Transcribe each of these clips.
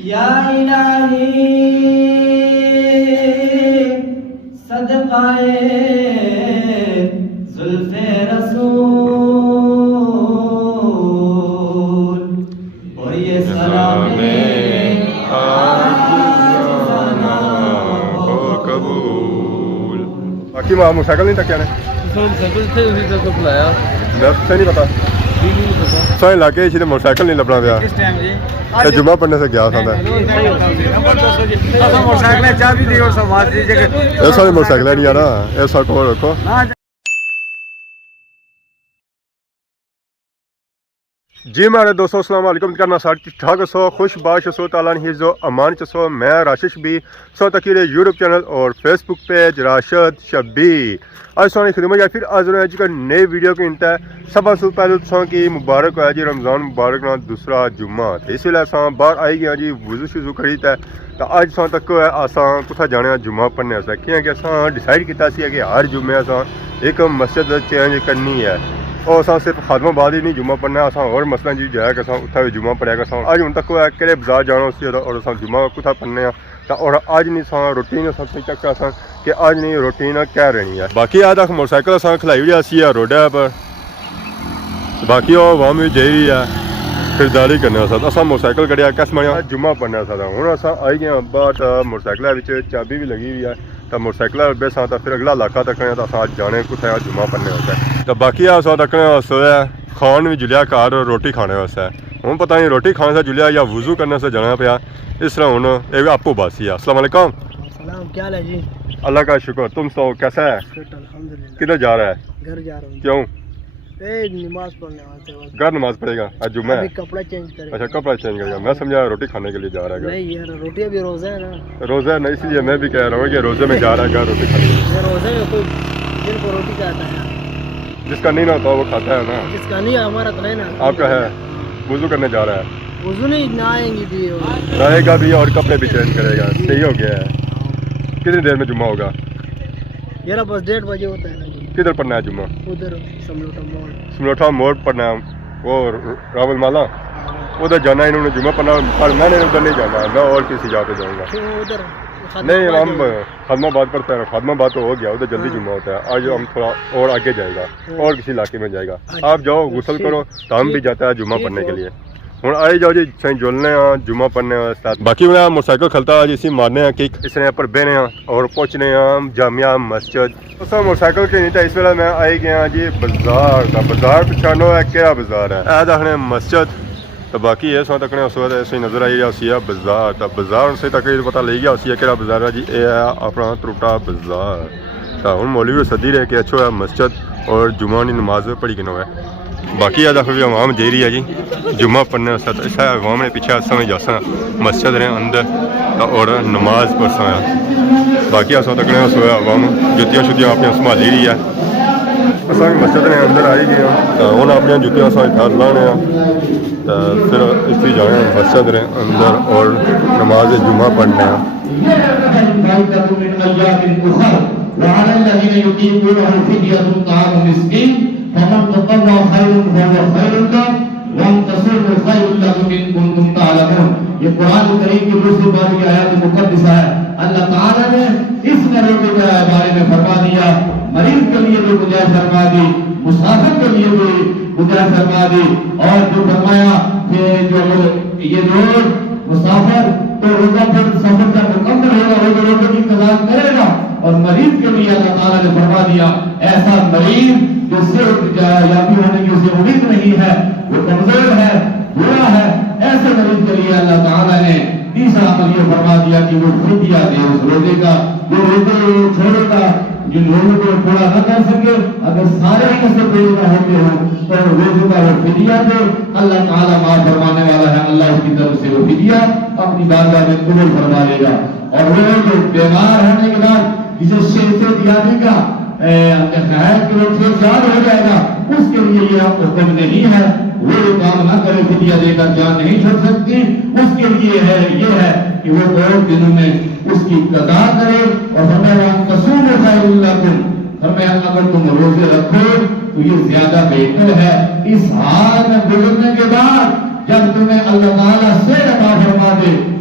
یا الہی صدقہ زلف رسول اور یہ سلام باقی وہاں موٹر سائیکل نہیں تکیا نے سائیکل سے اسی طرح کو بلایا سے نہیں پتا سارے علاقے سے موٹر سائیکل نہیں لبنا پیا کس ٹائم جی جمعہ پڑھنے سے گیا تھا موٹر سائیکل چاہ بھی دی اور سماج دی جگہ یہ سارے موٹر سائیکل نہیں آ رہا یہ سارے کو رکھو جی میرے دوستو السلام علیکم کرنا سارے ٹھیک ٹھاک سو خوش باش سو تعالیٰ نے حفظ و امان چسو میں راشد بھی سو تکیر یوٹیوب چینل اور فیس بک پیج راشد شبیر آج سوانی خدمت یا پھر آج رہے جی نئے ویڈیو کے انتہا سب سے پہلے سو کی مبارک ہے جی رمضان مبارک نا دوسرا جمعہ اس لیے سو باہر آئی گیا جی وضو شضو کری ہے تو آج سو تک ہے آسان کتنا جانے جمعہ پڑھنے سے کہ ڈیسائڈ کیا کہ ہر جمعے آسان ایک مسجد چینج کرنی ہے اور صرف خادم آباد ہی نہیں جمعہ پڑھنا اور مسئلہ جی جایا کہ اتنا بھی جمعہ پڑھیا کہ آج ہوں تک ہے کہ بازار جانا اس اور جمعہ کتنا پڑھنے اور آج نہیں سا روٹین چک کہ آج نہیں روٹین کیا رہنی ہے باقی آج تک موٹر سائیکل کھلائی ہوئی سی ہے روڈ پر باقی وہ عوام بھی جائی رہی ہے خریداری کرنے اصل موٹر سائیکل کڑیا کس میں جمعہ پڑھنا سا ہوں اصل آئی گئے بعد موٹر سائیکل چابی بھی لگی ہوئی ہے تو موٹر سائیکل بے سا پھر اگلا علاقہ تک تو اصل جانے کتنے جمعہ پڑھنے ہوتا ہے تو باقی سو رکھنے واسطے کھان بھی جلیا گھر روٹی کھانے واسطے ہوں پتہ نہیں روٹی کھانے سے جلیا یا وضو کرنے سے جانا پیا اس طرح ہوں یہ آپ باسی ہے السلام علیکم السلام کیا حال ہے جی اللہ کا شکر تم سو کیسا ہے الحمدللہ کدھر جا رہا ہے گھر جا رہا ہوں کیوں نماز پڑھنے واسطے گھر نماز پڑھے گا آج جمعہ ہے کپڑا چینج کرے اچھا کپڑا چینج کرے گا میں سمجھا روٹی کھانے کے لیے جا رہا ہے نہیں یار روٹی ابھی روزہ ہے نا روزہ نہیں اس لیے میں بھی کہہ رہا ہوں کہ روزے میں جا رہا ہے گھر روٹی کھانے کے لیے روزے میں کوئی جن کو روٹی کھاتا ہے جس کا نہیں نہ ہوتا وہ کھاتا ہے نا جس کا نہیں ہمارا تو نہیں نا آپ کا ہے وضو کرنے جا رہا ہے وضو نہیں نہ آئیں گی بھی رہے گا بھی اور کپڑے بھی چینج کرے گا صحیح ہو گیا ہے کتنی دیر میں جمعہ ہوگا یار بس 1:30 بجے ہوتا ہے نا کدھر پڑھنا ہے جمعہ ادھر سملوٹا موڑ پڑھنا ہے وہ راول مالا ادھر جانا ہے انہوں نے جمعہ پڑھنا پر میں نے ادھر نہیں جانا میں اور کسی جگہ پہ جاؤں گا ادھر نہیں ہم خادم آباد پڑھتے ہیں خادم آباد تو ہو گیا ادھر جلدی جمعہ ہوتا ہے آج ہم تھوڑا اور آگے جائے گا اور کسی علاقے میں جائے گا آپ جاؤ غسل کرو تو ہم بھی جاتا ہے جمعہ پڑھنے کے لیے ہوں آئی جاؤ جی جلنے ہاں جمعہ پڑھنے باقی میں موٹر سائیکل کھلتا ہے اسی مارنے ہیں کک اس نے پر بہنے ہیں اور پہنچنے ہیں جامعہ مسجد موٹر سائیکل کے نہیں تھا اس ویلے میں آئی گیا جی بازار کا بازار پچھانو ہے کیا بازار ہے دکھنے مسجد تو باقی یہ سو تکنے اس وقت ایسے نظر آئی اسی ہے بازار تو بازار سے تک پتہ لگ گیا اسی ہے کہڑا بازار ہے جی یہ ہے اپنا تروٹا بازار تو ہوں مولوی سدی رہے کہ اچھا ہے مسجد اور جمعہ کی نماز پڑھی کنو ہے باقی آدھا بھی عوام جی رہی ہے جی جمعہ پڑھنے واسطے تو ایسا عوام نے پیچھے سمجھ جاسا مسجد رہے اندر اور نماز پڑھسا ہے باقی سو تکنے اس عوام جتیاں شتیاں اپنی سنبھالی رہی ہے اصل مسجد نے اندر آئی گئے ہیں تو ہوں اپنی جتیاں گھر لانے ہیں تو پھر اس کی جانے مسجد نے اندر اور نماز جمعہ پڑھنے ہیں فمن تطوع خير فهو خير له وان تصوموا خير لكم ان كنتم تعلمون یہ قرآن کریم کی دوسری بار کی آیات مقدسہ ہے اللہ تعالیٰ نے اس روزے کے بارے میں فرما دیا مریض کے لیے بھی گنجائش فرما دی مسافر کے لیے بھی گنجائش فرما دی اور جو فرمایا کہ جو یہ روز مسافر تو روزہ پھر سفر کا مکمل ہوگا روزے کی قضا کرے گا اور مریض کے لیے اللہ تعالیٰ نے فرما دیا ایسا مریض جو صرف یابی ہونے کی اسے امید نہیں ہے وہ کمزور ہے برا ہے ایسے مریض کے لیے اللہ تعالیٰ نے تیسرا عمل یہ فرما دیا کہ وہ فدیہ دے اس روزے کا جو روزے چھوڑے گا جن لوگوں کو پورا نہ کر سکے اگر سارے ہی سے پورے نہ ہوتے ہوں تو روزے کا وہ فدیہ دے اللہ تعالیٰ معاف فرمانے والا ہے اللہ اس کی طرف سے وہ فدیہ اپنی بارگاہ میں قبول فرما لے گا اور وہ جو بیمار ہونے کے بعد جسے شہد دیا دے گا خیر کے لوگ سے یاد ہو جائے گا اس کے لیے یہ حکم نہیں ہے وہ کام نہ کرے فدیہ دے کر جان نہیں چھوڑ سکتی اس کے لیے ہے یہ ہے کہ وہ 2 دنوں میں اس کی قضا کرے اور فرمایا تصوم خیر لکم فرمایا اگر تم روزے رکھو تو یہ زیادہ بہتر ہے اس حال میں گزرنے کے بعد جب تمہیں اللہ تعالیٰ سے عطا فرما دے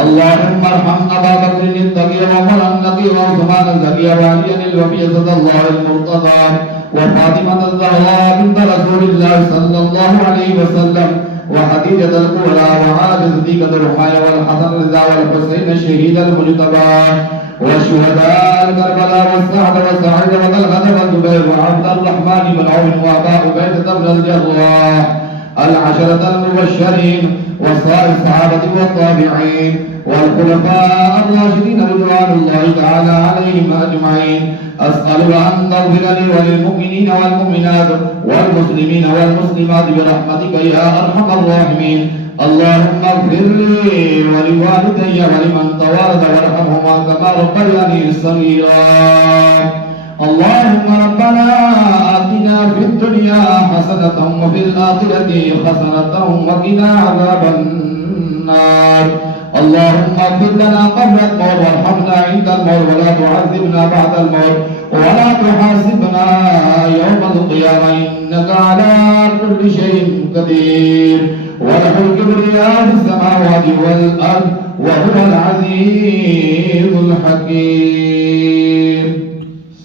اللهم ارحم أبا بكر التقي وعمر النقي وعثمان الزكي وعليا الوفي صلى الله المرتضى وفاطمة الزهراء بنت رسول الله صلى الله عليه وسلم وخديجة الكبرى وعائشة صديقة الرحمن والحسن رضا والحسين الشهيد المجتبى والشهداء الكربلاء والسعد والسعيد وطلحة والزبير وعبد الرحمن بن عوف وأبا عبيدة بن الجراح العشرة المبشرين وصائر الصحابة والتابعين والخلفاء الراشدين رضوان الله تعالى عليهم أجمعين. أسألك أن تغفر لي وللمؤمنين والمؤمنات والمسلمين والمسلمات برحمتك يا أرحم الراحمين. اللهم اغفر لي ولوالدي ولمن توالد وارحمهما كما ربياني صغيرا. اللهم ربنا آتنا في الدنيا حسنة وفي الآخرة حسنة وقنا عذاب النار. اللهم اغفر لنا قبل الموت وارحمنا عند الموت ولا تعذبنا بعد الموت ولا تحاسبنا يوم القيامة إنك على كل شيء قدير وله الكبرياء في السماوات والأرض وهو العزيز الحكيم.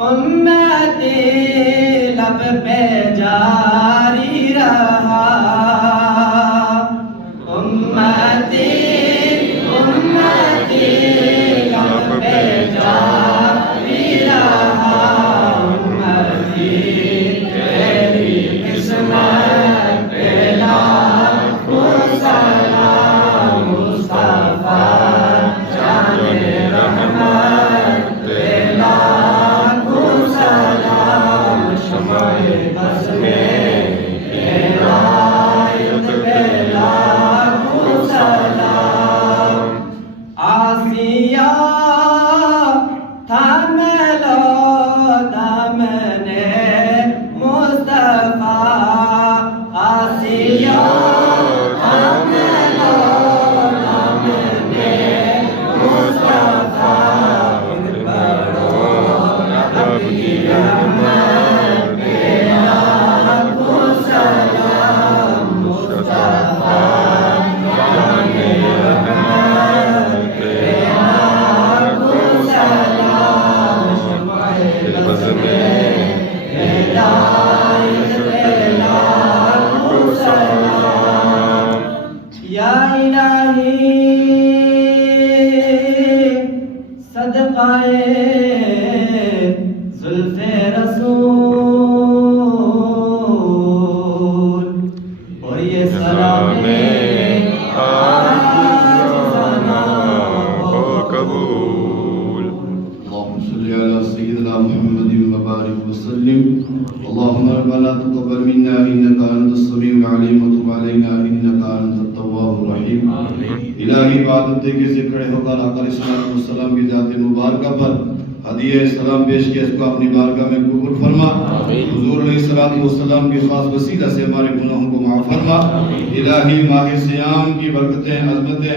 امتی لب پہ جاری رہا امتی لب پہ جاری رہا امتی تیری قسمت پہ لاکھوں سلام مصطفیٰ جان رحمت پہ لاکھوں سلام شمع بز میں ہدایت پہ لاکھوں سلام آسیہ تھام لو دامن مصطفیٰ آسیہ تھام لو دامن مصطفیٰ پڑھو رب کی رحمت پہ لاکھوں سلام مصطفیٰ جان رحمت پہ لاکھوں سلام شمع بز میں ہدایت پہ لاکھوں سلام یا الہی صدقہ زلف رسول اور یہ سلام عاجزانہ ہو قبول اللهم صل على سيدنا محمد وبارك وسلم اللهم ربنا تقبل منا انك انت السميع العليم وتب علينا انك انت التواب الرحيم الہی عبادت کے ذکر ہو کر آقا علیہ الصلوۃ والسلام کی ذات مبارکہ پر ہدیہ سلام پیش کیا اس کو اپنی بارگاہ میں قبول فرما حضور علیہ الصلوۃ والسلام کی خاص وسیلہ سے ہمارے گناہوں کو معاف فرما الہی ماہ صیام کی برکتیں عظمتیں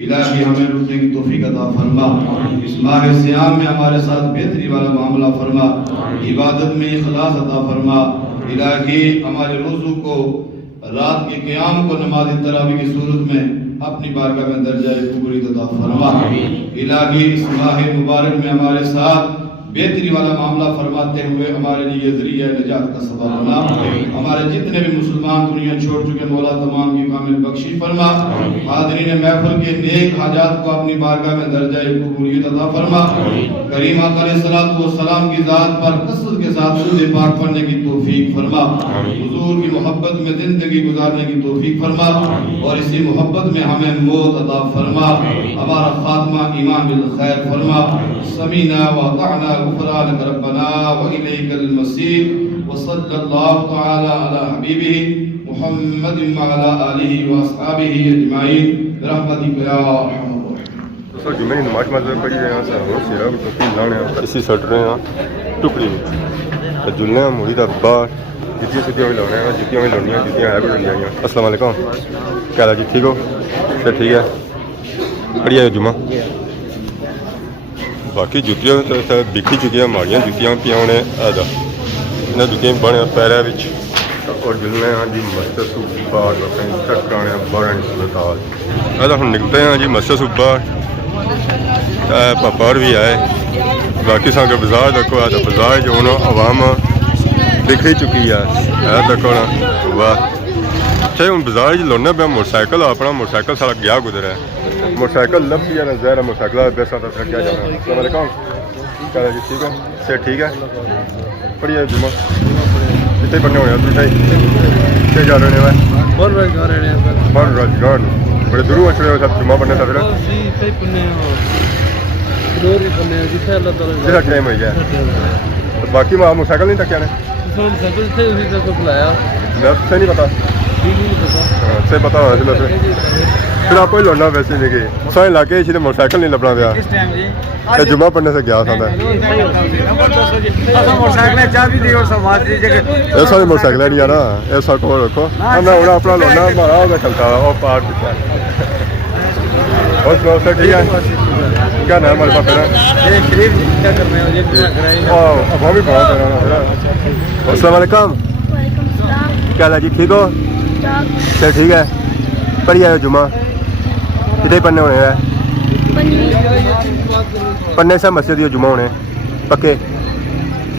الہی ہمیں رکنے کی توفیق عطا فرما اس ماہ صیام میں ہمارے ساتھ بہتری والا معاملہ فرما عبادت میں اخلاص عطا فرما الہی ہمارے روزوں کو رات کے قیام کو نماز تراویح کی صورت میں اپنی بارگاہ میں درجہ قبولیت عطا فرما الہی اس ماہ مبارک میں ہمارے ساتھ بہتری والا معاملہ فرماتے ہوئے ہمارے لیے ذریعہ نجات کا سبب بنا ہمارے جتنے بھی مسلمان دنیا چھوڑ چکے مولا تمام کی کامل بخشش فرما حاضرین محفل کے نیک حاجات کو اپنی بارگاہ میں درجہ قبولیت عطا فرما کریم آقا علیہ الصلوۃ والسلام کی ذات پر کثرت کے ساتھ درود پاک پڑھنے کی توفیق فرما حضور کی محبت میں زندگی گزارنے کی توفیق فرما اور اسی محبت میں ہمیں موت عطا فرما ہمارا خاتمہ ایمان بالخیر فرما سمینا واطعنا غفرانك ربنا وإليك المصير وصلى الله تعالى على حبيبه محمد وعلى آله وأصحابه أجمعين برحمتك يا أرحم الراحمين سر جمعے نماز مذہب پڑھی رہے ہیں سر ہو سیرا توفیق لانے اسی سٹ رہے ہیں ٹکڑی میں جلنے ہیں موڑی دا باہر جتیاں سیتیاں بھی لانے ہیں جتیاں بھی لڑنی ہیں جتیاں ہے بھی لڑنی ہیں السلام علیکم کیا حال جی ٹھیک ہو سر ٹھیک ہے پڑھی ہے جمعہ باقی جتیاں بکی چکی ہیں ماڑیاں جتیاں پیاں نے انہیں جتیاں بنے پیروں اور جلنے ہیں جی مسجد صوبہ چیک کرانے بارہ ہسپتال ایسا ہوں نکلتے ہیں جی مسجد صوبہ پاپا بھی آئے باقی سانگ بازار دیکھو ہے بازار جو انہوں عوام دکھ ہی چکی ہے دیکھو نا واہ اچھا ہوں بازار جی لونا پہ موٹر سائیکل اپنا موٹر سائیکل سارا گیا گزرا ہے موٹر سائیکل لب بھی ہے زہر موٹر سائیکل بیسا تھا کیا جانا السلام علیکم کیا جی ٹھیک ہے سے ٹھیک ہے پڑھیے جمعہ کتنے پڑھنے ہونے ہیں کتنے جا رہے ہیں بن رہے ہیں بن راجگان بڑے دوروں چڑے ہوئے سب جمعہ پڑھنے سب جہاں ٹائم ہوئی ہے باقی موٹر سائیکل نہیں تک میں سے نہیں پتا سے پتا ہوا پھر آپ ہی لڑنا ویسے نہیں گئی سارے علاقے سے موٹر سائیکل نہیں لبنا پیا جمعہ پڑھنے سے گیا تھا یہ سارے موٹر سائیکل نہیں آنا یہ سب کو رکھو ہونا اپنا لڑنا ہمارا ہوگا چلتا ہے وہ پار دکھا اور سر ٹھیک ہے کیا نام ہمارے پاس اب بھی بہت السلام علیکم کیا حال ہے جی ٹھیک ہو سر ٹھیک ہے پڑھی آئے جمعہ کتنے پڑھنے ہونے ہیں پڑھنے سے مسجد جمعہ ہونے پکے